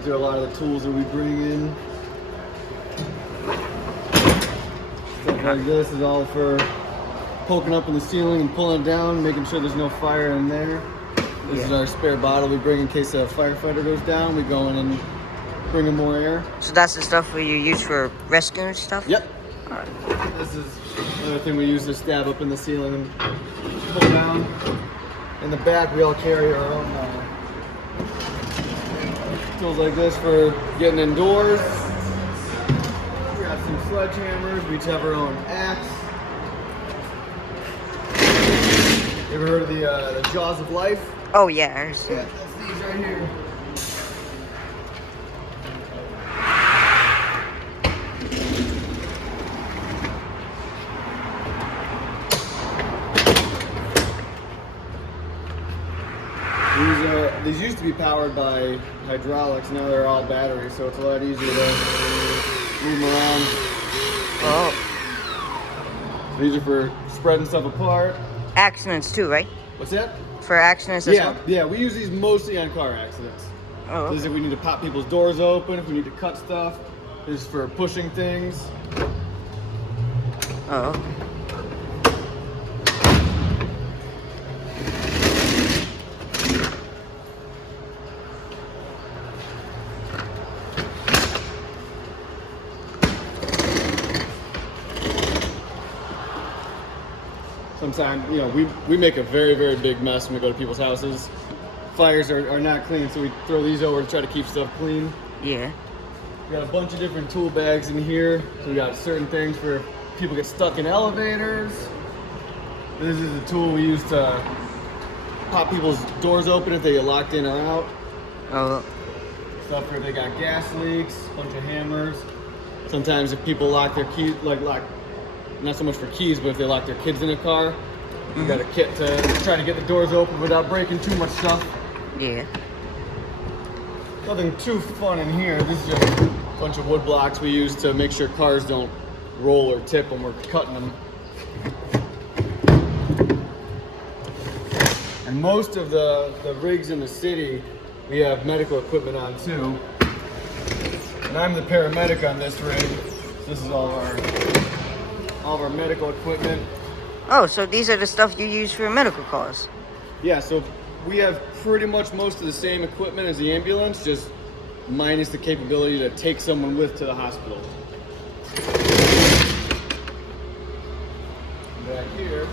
These are a lot of the tools that we bring in. Stuff like this is all for poking up in the ceiling and pulling it down, making sure there's no fire in there. This is our spare bottle we bring in case a firefighter goes down. We go in and bring in more air. So that's the stuff where you use for rescue and stuff? Yep. All right. This is another thing we use to stab up in the ceiling and pull down. In the back, we all carry our own tools like this for getting indoors. We got some sledgehammers. We each have our own axe. You ever heard of the Jaws of Life? Oh yeah. Yeah, that's these right here. These used to be powered by hydraulics, now they're all batteries, so it's a lot easier to move them around. Oh. So these are for spreading stuff apart. Accidents too, right? What's that? For accidents as well? Yeah, we use these mostly on car accidents. Oh. Okay. This is if we need to pop people's doors open, if we need to cut stuff. This is for pushing things. Oh. Okay. Sometimes, you know, we make a very, very big mess when we go to people's houses. Fires are not clean, so we throw these over to try to keep stuff clean. Yeah. We got a bunch of different tool bags in here. So we got certain things for if people get stuck in elevators. This is a tool we use to pop people's doors open if they get locked in or out. Oh. Stuff for if they got gas leaks, a bunch of hammers. Sometimes if people lock their keys, not so much for keys, but if they lock their kids in a car, you got a kit to try to get the doors open without breaking too much stuff. Yeah. Nothing too fun in here. This is just a bunch of wood blocks we use to make sure cars don't roll or tip when we're cutting them. And most of the rigs in the city, we have medical equipment on too. And I'm the paramedic on this rig. This is all of our medical equipment. Oh, so these are the stuff you use for medical cars? Yeah, so we have pretty much most of the same equipment as the ambulance, just minus the capability to take someone with to the hospital. Back here.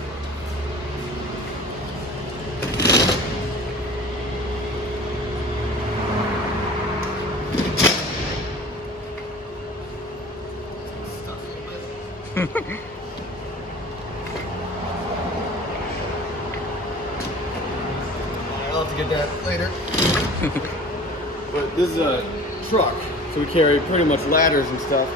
I'll have to get that later. But this is a truck, so we carry pretty much ladders and stuff.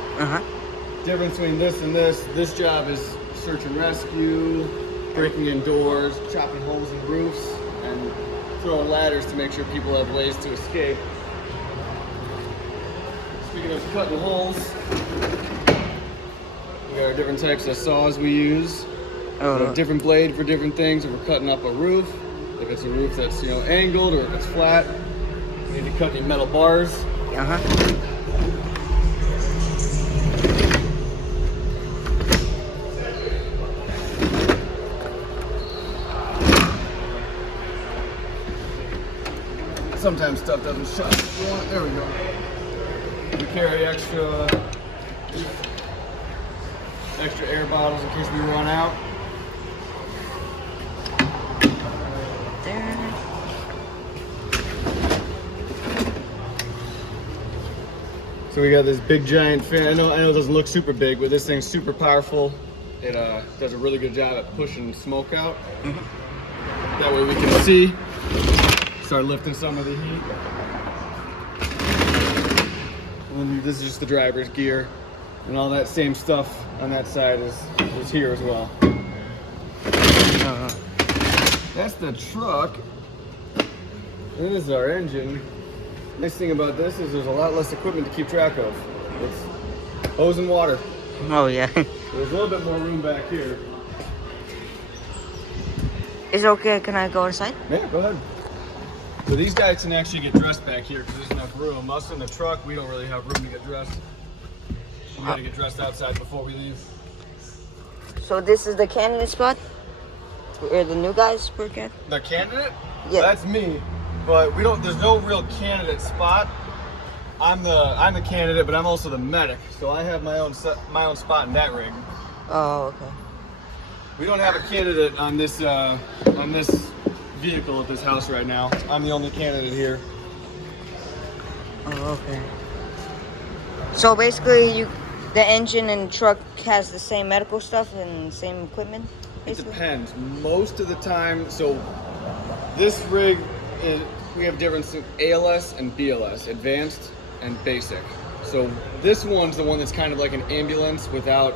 Difference between this and this job is search and rescue, breaking in doors, chopping holes in roofs, and throwing ladders to make sure people have ways to escape. Speaking of cutting holes, we got our different types of saws we use. So different blade for different things. If we're cutting up a roof, if it's a roof that's angled or if it's flat, we need to cut any metal bars. Sometimes stuff doesn't shut. There we go. We carry extra air bottles in case we run out. There. So we got this big giant fan. I know it doesn't look super big, but this thing's super powerful. It does a really good job at pushing smoke out. That way we can see. Start lifting some of the heat. And this is just the driver's gear. And all that same stuff on that side is here as well. That's the truck. And this is our engine. Nice thing about this is there's a lot less equipment to keep track of. It's hose and water. Oh yeah. There's a little bit more room back here. Is it okay? Can I go inside? Yeah, go ahead. So these guys can actually get dressed back here because there's enough room. Us in the truck, we don't really have room to get dressed. We gotta get dressed outside before we leave. So this is the candidate spot? Where the new guys work at? The candidate? Yeah. That's me. But we don't. There's no real candidate spot. I'm the candidate, but I'm also the medic. So I have my own spot in that rig. Oh, okay. We don't have a candidate on this vehicle at this house right now. I'm the only candidate here. Oh, okay. So basically, the engine and truck has the same medical stuff and same equipment? Basically? It depends. Most of the time, so this rig we have difference in ALS and BLS, advanced and basic. So this one's the one that's kind of like an ambulance without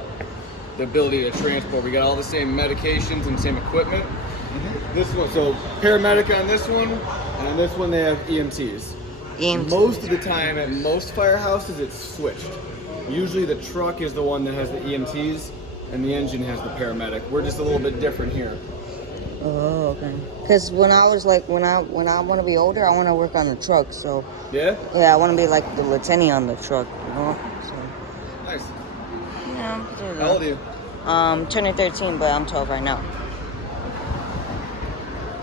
the ability to transport. We got all the same medications and same equipment. This one, so paramedic on this one, and on this one they have EMTs. Most of the time at most firehouses it's switched. Usually the truck is the one that has the EMTs and the engine has the paramedic. We're just a little bit different here. Oh, okay. Because when I was like, when I want to be older, I want to work on the truck. So yeah, I want to be like the lieutenant on the truck. You know. So, nice. yeah. How old are you? Turning 13, but I'm 12 right now.